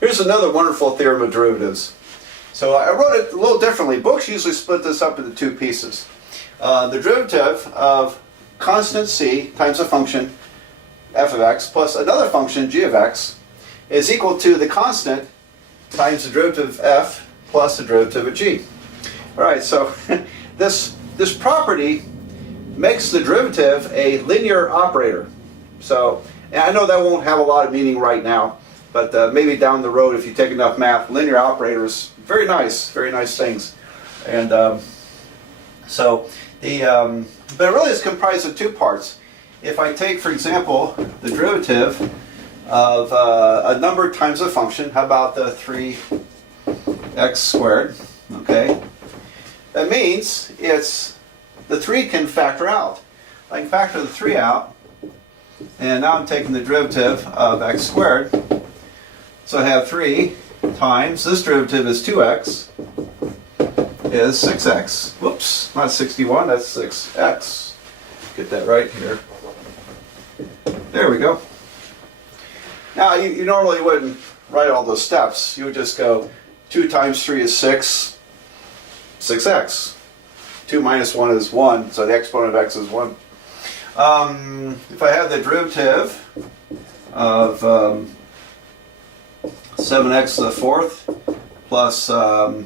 Here's another wonderful theorem of derivatives. So I wrote it a little differently. Books usually split this up into two pieces. The derivative of constant c times a function f of x plus another function g of x is equal to the constant times the derivative of f plus the derivative of g. All right, so this property makes the derivative a linear operator. So, and I know that won't have a lot of meaning right now, but maybe down the road, if you take enough math, linear operators, very nice things. And but it really is comprised of two parts. If I take, for example, the derivative of a number times a function, how about the 3x squared, okay? That means the 3 can factor out. I can factor the 3 out, and now I'm taking the derivative of x squared. So I have 3 times, this derivative is 2x, is 6x. Whoops, not 61, that's 6x. Get that right here. There we go. Now, you normally wouldn't write all those steps. You would just go 2 times 3 is 6, 6x. 2 minus 1 is 1, so the exponent of x is 1. If I have the derivative of 7x to the fourth plus, well,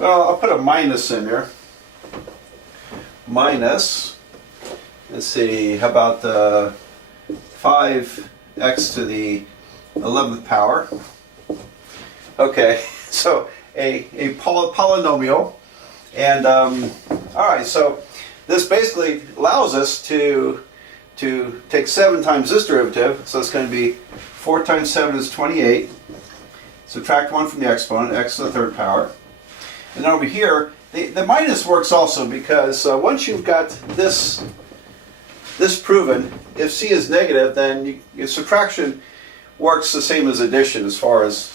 I'll put a minus in there. Minus, let's see, how about the 5x to the 11th power? Okay, so a polynomial. And all right, so this basically allows us to take 7 times this derivative. So it's going to be 4 times 7 is 28. Subtract 1 from the exponent, x to the 3rd power. And then over here, the minus works also because once you've got this proven, if c is negative, then your subtraction works the same as addition as far as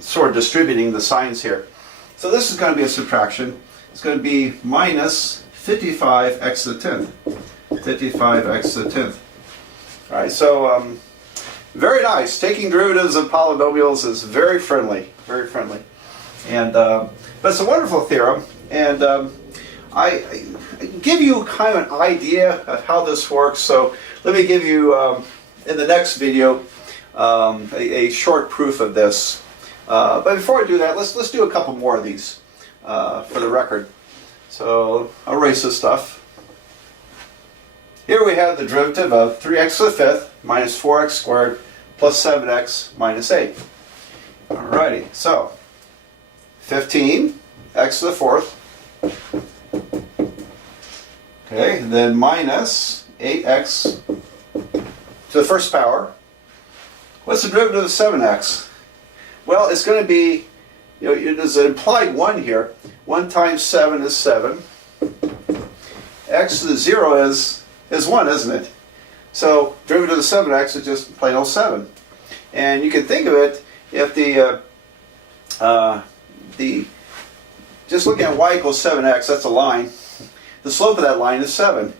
sort of distributing the signs here. So this is going to be a subtraction. It's going to be minus 55x to the 10th. 55x to the 10th. All right, so very nice. Taking derivatives of polynomials is very friendly, very friendly. And but it's a wonderful theorem. And I give you kind of an idea of how this works. So let me give you in the next video a short proof of this. But before I do that, let's do a couple more of these for the record. So I'll erase this stuff. Here we have the derivative of 3x to the 5th minus 4x squared plus 7x minus 8. Alrighty, so 15x to the 4th. Okay, and then minus 8x to the 1st power. What's the derivative of 7x? Well, it's going to be, there's an implied 1 here. 1 times 7 is 7. X to the 0 is 1, isn't it? So derivative of 7x is just plain old 7. And you can think of it if just looking at y equals 7x, that's a line. The slope of that line is 7.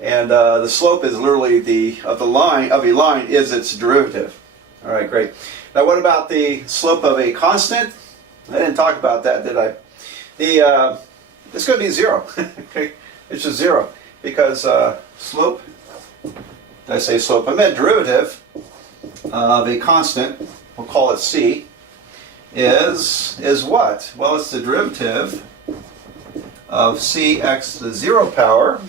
And the slope is literally of a line is its derivative. All right, great. Now what about the slope of a constant? I didn't talk about that, did I? It's going to be 0. Okay, it's just 0 because slope. Did I say slope? I meant derivative of a constant. We'll call it c. Is what? Well, it's the derivative of cx to the 0 power.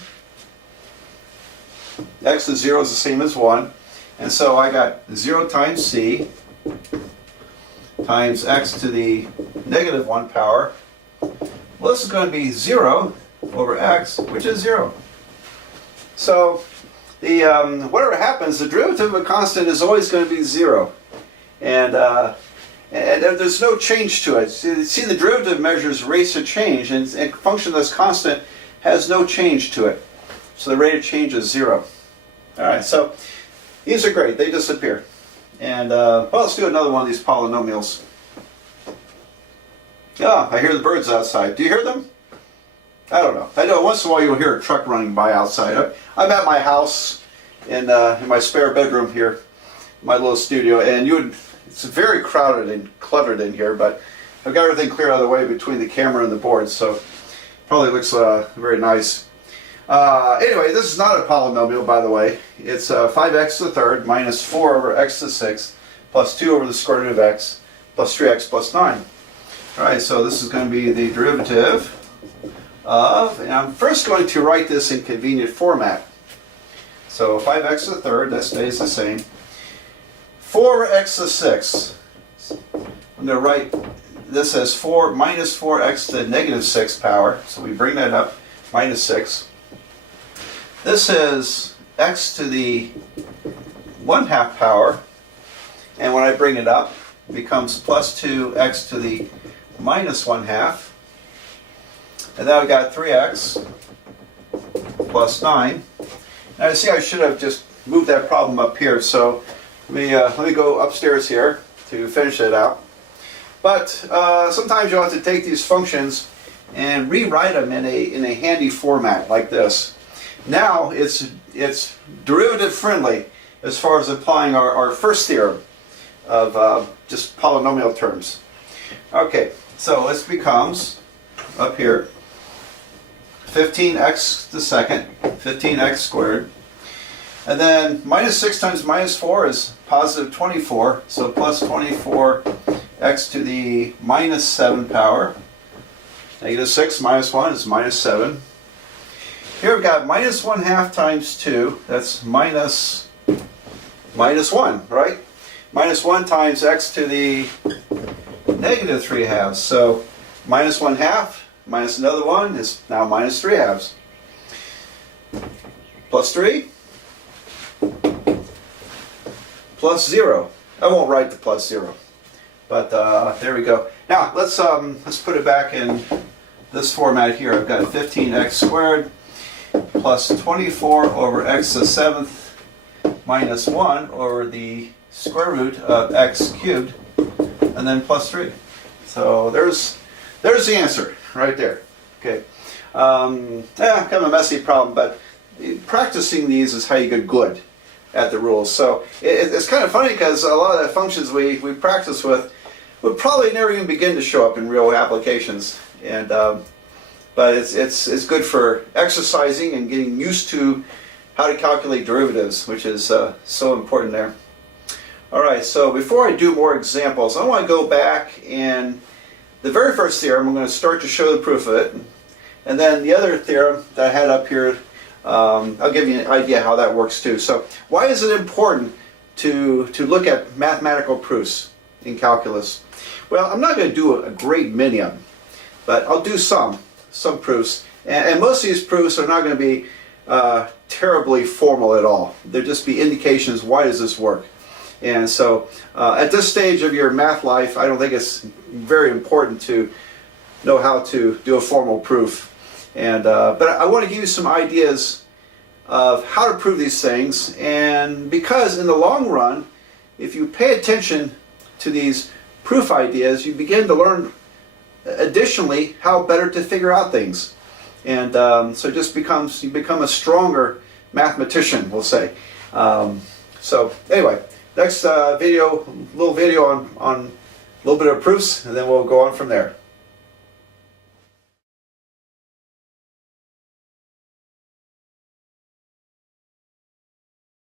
X to 0 is the same as 1. And so I got 0 times c times x to the negative 1 power. Well, this is going to be 0 over x, which is 0. So whatever happens, the derivative of a constant is always going to be 0. And there's no change to it. See, the derivative measures rates of change, and a function that's constant has no change to it. So the rate of change is 0. All right, so these are great. They disappear. And well, let's do another one of these polynomials. Yeah, I hear the birds outside. Do you hear them? I don't know. I know once in a while you'll hear a truck running by outside. I'm at my house in my spare bedroom here, my little studio, and it's very crowded and cluttered in here, but I've got everything clear out of the way between the camera and the board, so probably looks very nice. Anyway, this is not a polynomial, by the way. It's 5x to the third minus 4 over x to the sixth plus 2 over the square root of x plus 3x plus 9. All right, so this is going to be the derivative of, and I'm first going to write this in convenient format. So 5x to the third, that stays the same. 4 over x to the sixth. I'm going to write this as 4 minus 4x to the negative 6 power. So we bring that up, minus 6. This is x to the 1/2 power. And when I bring it up, it becomes plus 2x to the minus 1/2. And then I've got 3x plus 9. Now you see I should have just moved that problem up here. So let me go upstairs here to finish it out. But sometimes you'll have to take these functions and rewrite them in a handy format like this. Now it's derivative friendly as far as applying our first theorem of just polynomial terms. Okay, so this becomes up here 15x to the second, 15x squared. And then minus 6 times minus 4 is positive 24, so plus 24x to the minus 7 power. Negative 6 minus 1 is minus 7. Here we've got minus 1/2 times 2, that's minus 1, right? Minus 1 times x to the negative 3/2. So minus 1/2 minus another 1 is now minus 3/2. Plus 3. Plus 0. I won't write the plus 0. But there we go. Now let's put it back in this format here. I've got 15x squared plus 24 over x to the 7th minus 1 over the square root of x cubed, and then plus 3. So there's the answer right there. Okay, kind of a messy problem, but practicing these is how you get good at the rules. So it's kind of funny because a lot of the functions we practice with would probably never even begin to show up in real applications, and but it's good for exercising and getting used to how to calculate derivatives, which is so important there. All right, so before I do more examples, I want to go back and the very first theorem, I'm going to start to show the proof of it, and then the other theorem that I had up here, I'll give you an idea how that works too. So why is it important to look at mathematical proofs in calculus? Well, I'm not going to do a great many of them, but I'll do some proofs, and most of these proofs are not going to be terribly formal at all. They'll just be indications, why does this work? And so at this stage of your math life, I don't think it's very important to know how to do a formal proof. And but I want to give you some ideas of how to prove these things, and because in the long run, if you pay attention to these proof ideas, you begin to learn additionally how better to figure out things. And so it just you become a stronger mathematician, we'll say. So anyway, next little video on a little bit of proofs, and then we'll go on from there.